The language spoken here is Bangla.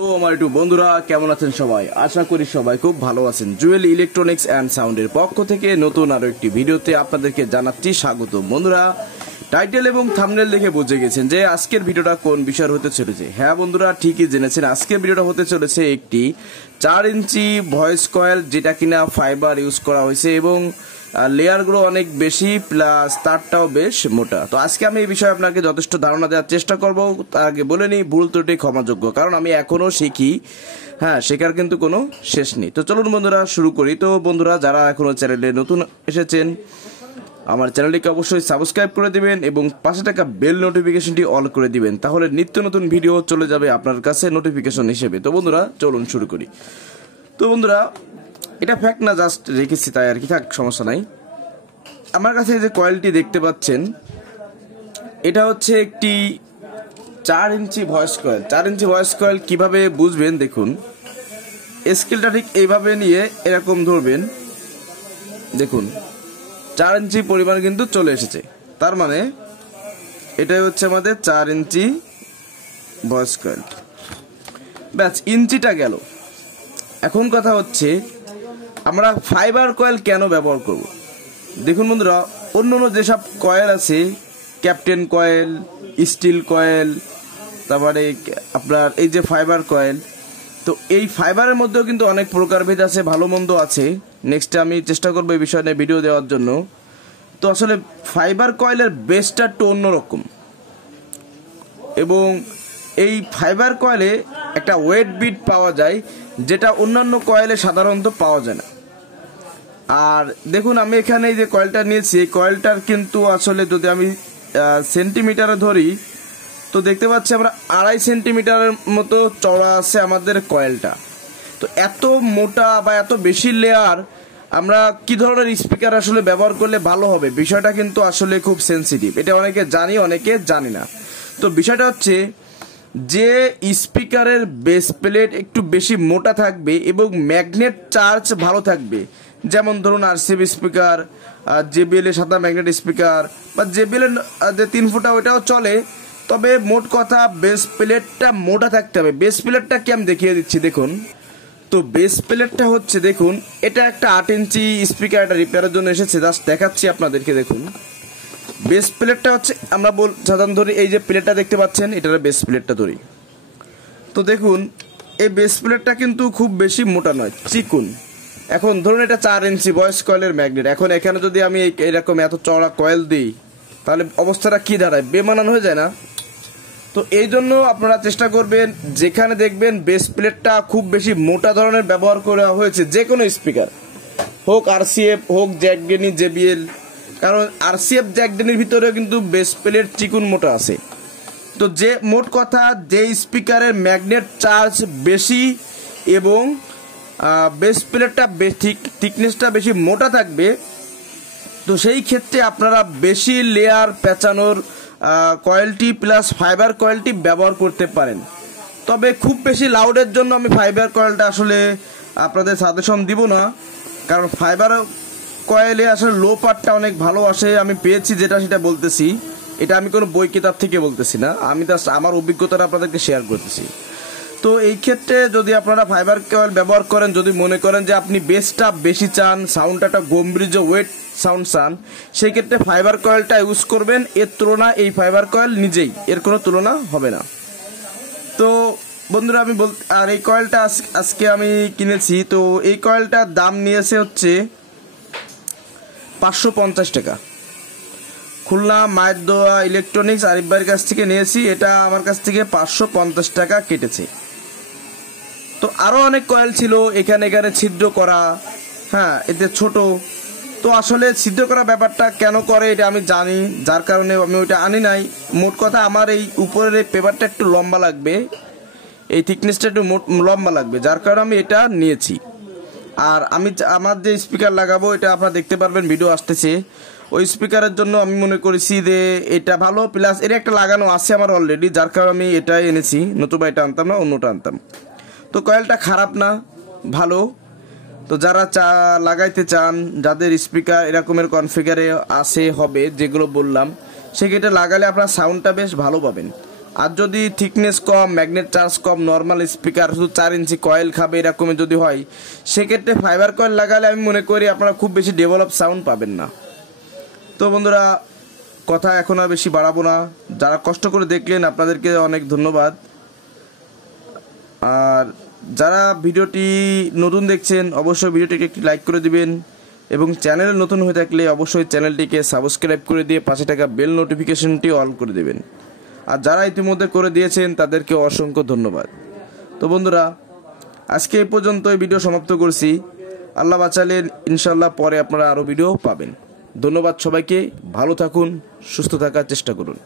তো আমার একটু বন্ধুরা কেমন আছেন সবাই? আশা করি সবাই খুব ভালো আছেন। জুয়েল ইলেকট্রনিক্স অ্যান্ড সাউন্ডের পক্ষ থেকে নতুন আরো একটি ভিডিওতে আপনাদেরকে জানাচ্ছি স্বাগত। বন্ধুরা, টাইটেল এবং থাম্বনেল দেখে বুঝে গেছেন যে আজকের ভিডিওটা কোন বিষয় হতে চলেছে। হ্যাঁ বন্ধুরা, ঠিকই জেনেছেন, আজকের ভিডিওটা হতে চলেছে একটি 4 ইঞ্চি ভয়েস কয়েল, যেটা কিনা ফাইবার ইউজ করা হয়েছে এবং লেয়ারগুলো অনেক বেশি, প্লাস তারটাও বেশ মোটা। তো আজকে আমি এই বিষয়ে আপনাকে যথেষ্ট ধারণা দেওয়ার চেষ্টা করব। তার আগে বলে নিই, ভুল ত্রুটি ক্ষমাযোগ্য, কারণ আমি এখনো শিখি। হ্যাঁ, শেখার কিন্তু কোনো শেষ নেই। তো চলুন বন্ধুরা শুরু করি। তো বন্ধুরা, যারা এখনো চ্যানেলে নতুন এসেছেন, আমার চ্যানেলটিকে অবশ্যই সাবস্ক্রাইব করে দিবেন এবং পাশে থাকা বেল নোটিফিকেশনটি অল করে দিবেন, তাহলে নিত্য নতুন ভিডিও চলে যাবে আপনার কাছে নোটিফিকেশন হিসেবে। তো বন্ধুরা চলুন শুরু করি। তো বন্ধুরা, এটা ফ্যাক্ট না, জাস্ট রেখেছি তাই আর কি, থাক, সমস্যা নাই। আমার কাছে যে কয়েলটি দেখতে পাচ্ছেন, এটা হচ্ছে একটি 4 inch voice coil. 4 inch voice coil কিভাবে বুঝবেন দেখুন। স্কেলটা ঠিক এইভাবে নিয়ে এরকম ধরবেন, দেখুন 4 ইঞ্চি পরিমাণ কিন্তু চলে এসেছে। তার মানে এটাই হচ্ছে আমাদের 4 ইঞ্চি ভয়েস কয়েল। ব্যাস, ইঞ্চিটা গেল। এখন কথা হচ্ছে আমরা ফাইবার কয়েল কেন ব্যবহার করব। দেখুন বন্ধুরা, অন্য যেসব কয়েল আছে, ক্যাপ্টেন কয়েল, স্টিল কয়েল, তারপরে আপনার এই যে ফাইবার কয়েল, তো এই ফাইবারের মধ্যেও কিন্তু অনেক প্রকারভেদ আছে, ভালো মন্দ আছে। নেক্সটে আমি চেষ্টা করবো এই বিষয় নিয়ে ভিডিও দেওয়ার জন্য। তো আসলে ফাইবার কয়েলের বেসটা একটু অন্যরকম, এবং এই ফাইবার কয়েলে একটা ওয়েট বিট পাওয়া যায়, যেটা অন্যান্য কয়েলে সাধারণত পাওয়া যায় না। আর দেখুন, আমি এখানে যে কয়েলটা নিয়েছি, এই কয়েলটার কিন্তু আসলে যদি আমি সেন্টিমিটারে ধরি, তো দেখতে পাচ্ছি আমরা 2.5 সেন্টিমিটারের মতো চওড়া আছে আমাদের কয়েলটা। তো এত মোটা বা এত বেশি লেয়ার আমরা কি ধরনের স্পিকার আসলে ব্যবহার করলে ভালো হবে, বিষয়টা কিন্তু আসলে খুব সেন্সিটিভ। এটা অনেকে জানি, অনেকে জানি না। তো বিষয়টা হচ্ছে যে স্পিকারের বেস প্লেট একটু বেশি মোটা থাকবে এবং ম্যাগনেট চার্জ ভালো থাকবে, যেমন ধরুন আরসিবি স্পিকার, জেবিএল এর সাদা ম্যাগনেট স্পিকার, বা জেবিএল এর যে 3 ফুটা ওটাও চলে। তবে মোট কথা বেস প্লেটটা মোটা থাকতে হবে। বেস প্লেটটা কি আমি দেখিয়ে দিচ্ছি, দেখুন। তো বেস প্লেটটা হচ্ছে, দেখুন, এটা একটা 8 ইঞ্চি স্পিকার, এটা রিপেয়ারের জন্য এসেছে, জাস্ট দেখাচ্ছি আপনাদেরকে। দেখুন, বেস প্লেটটা হচ্ছে, আমরা সাধারণ ধরি এই যে প্লেটটা দেখতে পাচ্ছেন, এটার বেস প্লেটটা ধরি। তো দেখুন, এই বেস প্লেটটা কিন্তু খুব বেশি মোটা নয়, চিকুন। এখন ধরুন এটা 4 ইঞ্চি ভয়েস কয়েলের ম্যাগনেট। এখন এখানে যদি আমি এরকম এত চওড়া কয়েল দিই, তাহলে অবস্থাটা কি দাঁড়ায়, বেমানান হয়ে যায় না? তো এই জন্য আপনারা চেষ্টা করবেন, যেখানে দেখবেন বেস প্লেটটা খুব বেশি মোটা ধরনের ব্যবহার করা হয়েছে, যে কোনো স্পিকার হোক, আরসিএফ হোক, জ্যাকডেনি, জেবিএল, কারণ আরসিএফ জ্যাকডেনির ভিতরেও কিন্তু বেস প্লেট চিকুন মোটা আছে। তো যে মোট কথা, যে স্পিকারের ম্যাগনেট চার্জ বেশি এবং বেস প্লেটটা থিকনেসটা বেশি মোটা থাকবে, তো সেই ক্ষেত্রে আপনারা বেশি লেয়ার পেঁচানোর কয়েলটি প্লাস ফাইবার কয়েলটি ব্যবহার করতে পারেন। তবে খুব বেশি লাউডের জন্য আমি ফাইবার কয়েলটা আসলে আপনাদের সাজেশন দিব না, কারণ ফাইবার কয়েলে আসলে লো পার্টটা অনেক ভালো আসে। আমি পেয়েছি যেটা, সেটা বলতেছি। এটা আমি কোনো বই কিতাব থেকে বলতেছি না, আমি জাস্ট আমার অভিজ্ঞতাটা আপনাদেরকে শেয়ার করতেছি। তো এই ক্ষেত্রে যদি আপনারা ফাইবার কয়েল ব্যবহার করেন, যদি মনে করেন যে আপনি বেসটা বেশি চান, সাউন্ডটা একটা গম্ভীর ওয়েট সাউন্ড চান, সেই ক্ষেত্রে ফাইবার কয়েলটা ইউজ করবেন। এর তুলনা এই ফাইবার কয়েল নিজেই, এর কোনো তুলনা হবে না। তো বন্ধুরা, আর এই কয়েলটা আজকে আমি কিনেছি। তো এই কয়েলটার দাম নিয়েছে হচ্ছে 550 টাকা। খুলনা মায়ের দোয়া ইলেকট্রনিক্স আরিফ ভাইয়ের কাছ থেকে নিয়েছি। এটা আমার কাছ থেকে 550 টাকা কেটেছে। তো আরো অনেক কয়েল ছিল, এখানে ছিদ্র করা, হ্যাঁ, এতে ছোট। তো আসলে ছিদ্র করা ব্যাপারটা কেন করে এটা আমি জানি, যার কারণে আমি ওইটা আনি নাই। মোট কথা, আমার এই উপরের এই পেপারটা একটু লম্বা লাগবে, এই থিকনেসটা একটু লম্বা লাগবে, যার কারণে আমি এটা নিয়েছি। আর আমার যে স্পিকার লাগাবো, এটা আপনারা দেখতে পারবেন, ভিডিও আসতেছে। ওই স্পিকারের জন্য আমি মনে করেছি যে এটা ভালো, প্লাস এর একটা লাগানো আছে আমার অলরেডি, যার কারণে আমি এটাই এনেছি, নতুবা এটা আনতাম না, অন্যটা আনতাম। তো কয়েলটা খারাপ না, ভালো। তো যারা লাগাইতে চান, যাদের স্পিকার এরকমের কনফিগারে আছে হবে, যেগুলো বললাম, সেক্ষেত্রে লাগালে আপনার সাউন্ডটা বেশ ভালো পাবেন। আর যদি থিকনেস কম, ম্যাগনেট চার্জ কম, নর্মাল স্পিকার শুধু 4 ইঞ্চি কয়েল খাবে এরকমই যদি হয়, সেক্ষেত্রে ফাইবার কয়েল লাগালে আমি মনে করি আপনারা খুব বেশি ডেভেলপ সাউন্ড পাবেন না। তো বন্ধুরা, কথা এখন আর বেশি বাড়াবো না। যারা কষ্ট করে দেখলেন আপনাদেরকে অনেক ধন্যবাদ। আর যারা ভিডিওটি নতুন দেখছেন অবশ্যই ভিডিওটিকে একটি লাইক করে দিবেন, এবং চ্যানেলে নতুন হয়ে থাকলে অবশ্যই চ্যানেলটিকে সাবস্ক্রাইব করে দিয়ে পাশে থাকা বেল নোটিফিকেশনটি অল করে দেবেন। আর যারা ইতিমধ্যে করে দিয়েছেন তাদেরকে অসংখ্য ধন্যবাদ। তো বন্ধুরা, আজকে এই পর্যন্ত এই ভিডিও সমাপ্ত করছি। আল্লাহ বাঁচালে ইনশাল্লাহ পরে আপনারা আরও ভিডিও পাবেন। ধন্যবাদ সবাইকে। ভালো থাকুন, সুস্থ থাকার চেষ্টা করুন।